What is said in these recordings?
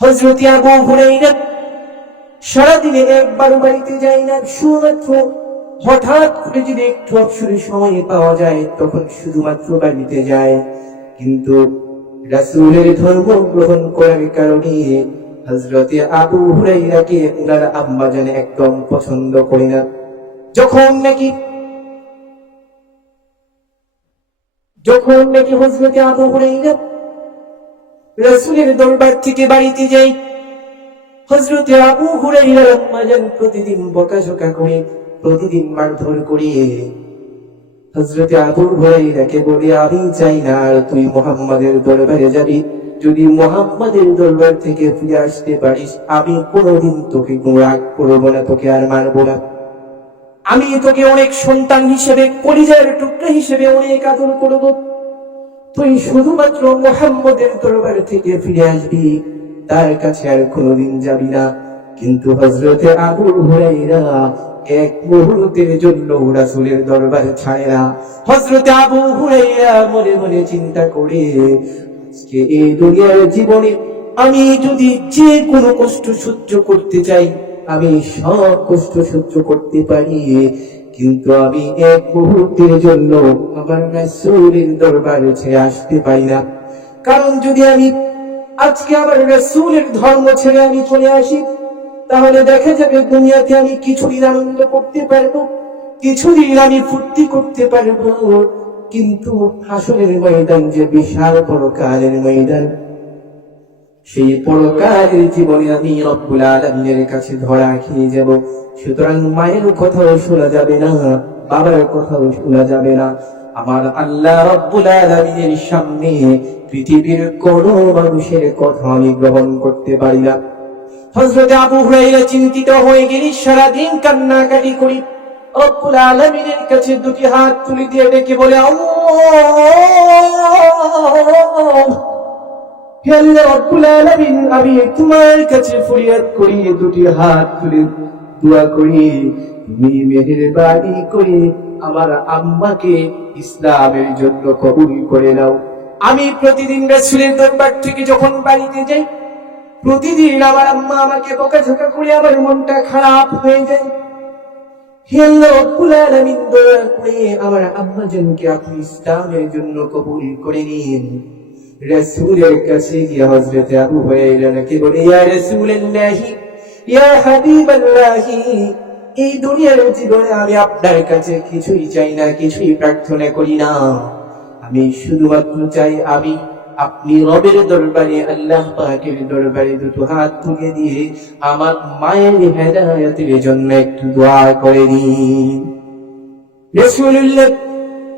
হজরতি সারাদিনে একবারও বাড়িতে যায় না, শুধুমাত্র হঠাৎ করে যদি একটু সময় পাওয়া যায়, তখন শুধুমাত্র বাড়িতে যায়। কিন্তু রাসূলের ধর্ম গ্রহণ করার কারণে হজরতে আবু হুরাইরাকে ওনার আম্মা জানে একদম পছন্দ করে না। যখন নাকি যখন নাকি হজরতে আবু হুরাইরা রাসূলের দরবার থেকে বাড়িতে যাই। হজরতে আবু হুরাইরার আম্মা জান প্রতিদিন বকাঝকা করে, প্রতিদিন মারধর করিয়ে। হজরতে আবু হুরাইরাকে বলে, আমি চাই না আর তুই মোহাম্মদের দরবারে যাবি। যদি মোহাম্মদের দরবার থেকে ফিরে আসতে পারিস, আমি কোনোদিন তোকে রাগ করব না, তোকে আর মারবো না। আমি তোকে অনেক সন্তান হিসেবে, কলিজার টুকরা হিসেবে অনেক আদর করব। তুই শুধুমাত্র মোহাম্মদের দরবার থেকে ফিরে আসবি, তার কাছে আর কোনোদিন যাবি না। কিন্তু হজরতে আবু হুরাইরা এক মুহূর্তের জন্য রাসূলের দরবার ছাড়ে না। হজরতে আবু হুরাইরা মনে মনে চিন্তা করে, আজকে এই দুনিয়ার জীবনে আমি যদি যে কোনো কষ্ট সহ্য করতে চাই, আমি সব কষ্ট সহ্য করতে পারি। কিন্তু আমি এক মুহূর্তের জন্য আমার রাসূলের দরবারে ছেড়ে আসতে পারি না। কারণ যদি আমি আজকে আমার রাসূলের ধর্ম ছেড়ে আমি চলে আসি, তাহলে দেখা যাবে দুনিয়াতে আমি কিছুদিন আনন্দ করতে পারব, কিছুদিন আমি ফুর্তি করতে পারব। কিন্তু হাসনের ময়দান যে বিশাল বড় কালের ময়দান সেই পরকালের জীবনে আমি রব্বুল আলমিনের কাছে ধরা খেয়ে যাব। সুতরাং মায়ের কথাও শোনা যাবে না, বাবার কথাও শোনা যাবে না। আমার আল্লাহ রব্বুল আলমিনের সামনে পৃথিবীর কোন মানুষের কথা আমি গ্রহণ করতে পারি না। হজরত আবু হুরাইরা চিন্তিত হয়ে গেলি সারাদিন কান্নাকাটি করি। রব্বুল আলমিনের কাছে দুটি হাত তুলে দিয়ে ডেকে বলে, আল্লাহ! আমি তোমার কাছে ফরিয়াদ করি, দুটি হাত তুলে দোয়া করি। তুমি করে আমার আম্মাকে ইসলামের জন্য কবুল করে নাও। আমি প্রতিদিন রাসূলের দরবার থেকে যখন বাড়িতে যাই, প্রতিদিন আমার আম্মা আমাকে বকাঝকা করে আমার মনটা খারাপ হয়ে যায়। আমার আম্মা জানকে আপনি ইসলামের জন্য কবুল করে নিন। রাসূলের কাছে গিয়ে হযরত আবু হুরায়রাকে বলে, ইয়া রাসূলুল্লাহ, ইয়া হাবিবাল্লাহ, এই দুনিয়ার জীবনে আমি আপনার কাছে কিছুই চাই না, কিছুই প্রার্থনা করি না। আমি শুধুমাত্র চাই আমি আপনি রবের দরবারে, আল্লাহ পাকের দরবারে দুটো হাত তুলে দিয়ে আমার মায়ের হেদায়াতের জন্য একটু দোয়া করে দিন। রাসূলুল্লাহ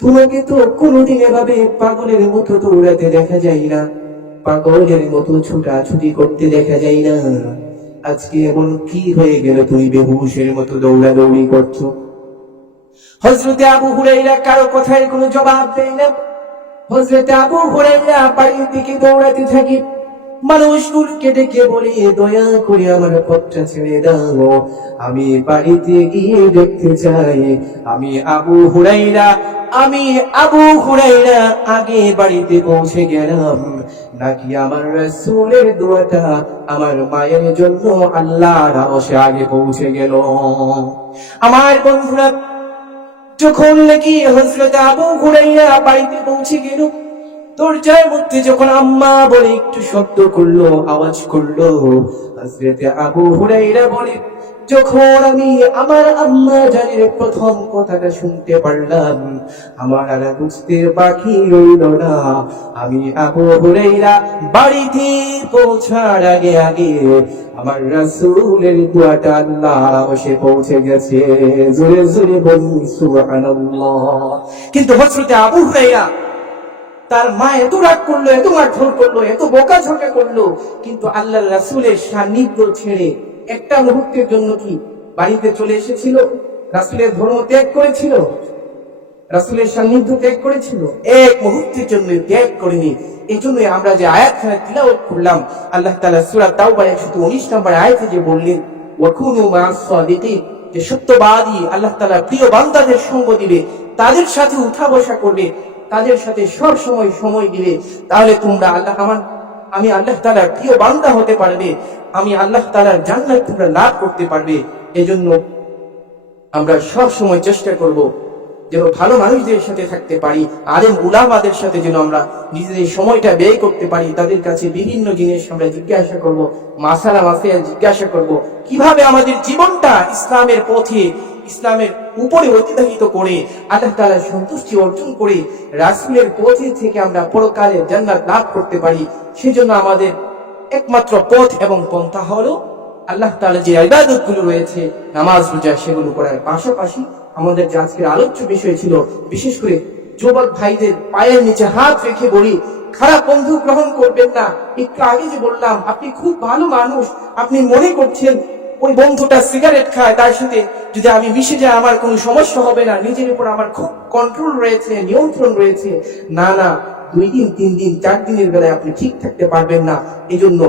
তোমাকে তো কোনোদিন এভাবে পাগলের মতো দৌড়াতে দেখা যায় না। পাগলের মতো ছুটাছুটি করতে দেখা যায় না। আজকে এমন কি হয়ে গেল তুমি বেহুশের মতো দৌড়াদৌড়ি করছ? হজরতে আবু হুরাইরা কারও কথায় কোনো জবাব দেয় না। হজরতে আবু হুরাইরা বাড়ির দিকে দৌড়াতে থাকে। মানুষগুলোকে ডেকে বলে দয়া করে আমার পথটা ছেড়ে দাও। আমি বাড়িতে গিয়ে দেখতে চাই। আমি আবু আমি আবু আগে বাড়িতে পৌঁছে গেলাম। নাকি আমার রাসূলের দোয়াটা আমার মায়ের জন্য আল্লাহর আরশে আগে পৌঁছে গেল? আমার বন্ধুরা, যখন নাকি হজরত আবু হুরাইরা বাড়িতে পৌঁছে গেল দরজার মধ্যে যখন আম্মা বলে একটু শব্দ করল, আওয়াজ করল হজরত আবু হুরাইরা বলে, যখন আমি আমার আম্মা প্রথম কথাটা শুনতে পারলাম, আমার আর বুঝতে বাকি রইল না। আমি আবু হুরাইরা বাড়িতে পৌঁছার আগে আগে আমার রাসূলের দোয়াটা আল্লাহ বসে পৌঁছে গেছে। জোরে জোরে বলি, সুবহানাল্লাহ। কিন্তু হযরতে আবু হুরাইরা তার মা এত রাগ করল, এত মারধর করল, এত বোকা ঝোঁকা করল, কিন্তু আল্লাহ রাসূলের সান্নিধ্য ছেড়ে একটা মুহূর্তের জন্য কি বাড়িতে চলে এসেছিল? রাসুলের ধর্ম ত্যাগ করেছিল? রাসুলের সান্নিধ্য ত্যাগ করেছিল? এক মুহূর্তের জন্য ত্যাগ করেনি। এই জন্য আমরা যে আয়াতখানা তিলাওয়াত করলাম, আল্লাহ তাআলা সূরা তাওবা 119 নম্বর আয়াতে যে বললেন, ওয়াকুনু সাদিকিন যে সত্যবাদী আল্লাহ তালা প্রিয় বান্দাদের সঙ্গ দিবে, তাদের সাথে উঠা বসা করবে তাদের সাথে সব সময় সময় দিবে তাহলে তোমরা আল্লাহ আমার, আমি আল্লাহ তাআলার প্রিয় বান্দা হতে পারবে। আমি আল্লাহ তাআলার জান্নাত তোমরা লাভ করতে পারবে। এজন্য আমরা সব সময় চেষ্টা করব যেন ভালো মানুষদের সাথে থাকতে পারি, আলেম উলামাদের সাথে যেন আমরা নিজেদের সময়টা ব্যয় করতে পারি। তাদের কাছে বিভিন্ন জিনিস আমরা জিজ্ঞাসা করব, মাসালা মাসিয়া জিজ্ঞাসা করব। কীভাবে আমাদের জীবনটা ইসলামের পথে, ইসলামের উপরে অতিবাহিত করে আল্লাহ তাআলার সন্তুষ্টি অর্জন করে রাসূলের পথে থেকে আমরা পরকালে জান্নাত লাভ করতে পারি। সেজন্য আমাদের একমাত্র পথ এবং পন্থা হলো আল্লাহ তাআলা যে ইবাদতগুলো রয়েছে, নামাজ, রোজা, সেগুলো করার পাশাপাশি আমাদের যে আজকের আলোচ্য বিষয় ছিল, বিশেষ করে যুবক ভাইদের পায়ের নিচে হাত রেখে বলি, খারাপ বন্ধু গ্রহণ করবেন না। একটু আগে যে বললাম, আপনি খুব ভালো মানুষ। আপনি মনে করছেন ওই বন্ধুটা সিগারেট খায়, তার সাথে যদি আমি মিশে যাই, আমার কোনো সমস্যা হবে না। নিজের উপর আমার খুব কন্ট্রোল রয়েছে, নিয়ন্ত্রণ রয়েছে। না না, দুই দিন, তিন দিন, চার দিনের বেলায় আপনি ঠিক থাকতে পারবেন না। এই জন্য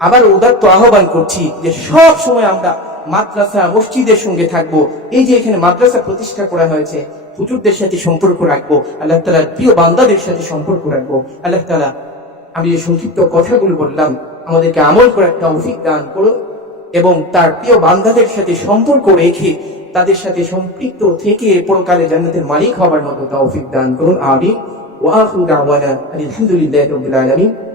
আবার উদাত্ত আহ্বান করছি যে সব সময় আমরা মাদ্রাসা, মসজিদের সঙ্গে থাকব। এই যে এখানে মাদ্রাসা প্রতিষ্ঠা করা হয়েছে, হুজুরদের সাথে সম্পর্ক রাখব, আল্লাহ তালার প্রিয় বান্দাদের সাথে সম্পর্ক রাখব। আল্লাহ তালা আমি যে সংক্ষিপ্ত কথাগুলো বললাম, আমাদেরকে আমল করার একটা অভিজ্ঞান করুন। এবং তার প্রিয় বান্ধাদের সাথে সম্পর্ক রেখে তাদের সাথে সম্পৃক্ত থেকে পরকালে জান্নাতের মালিক হবার মতো তৌফিক দান করুন, আমিন। ওয়া আখিরু দাওয়ানা আলহামদুলিল্লাহি আলামিন।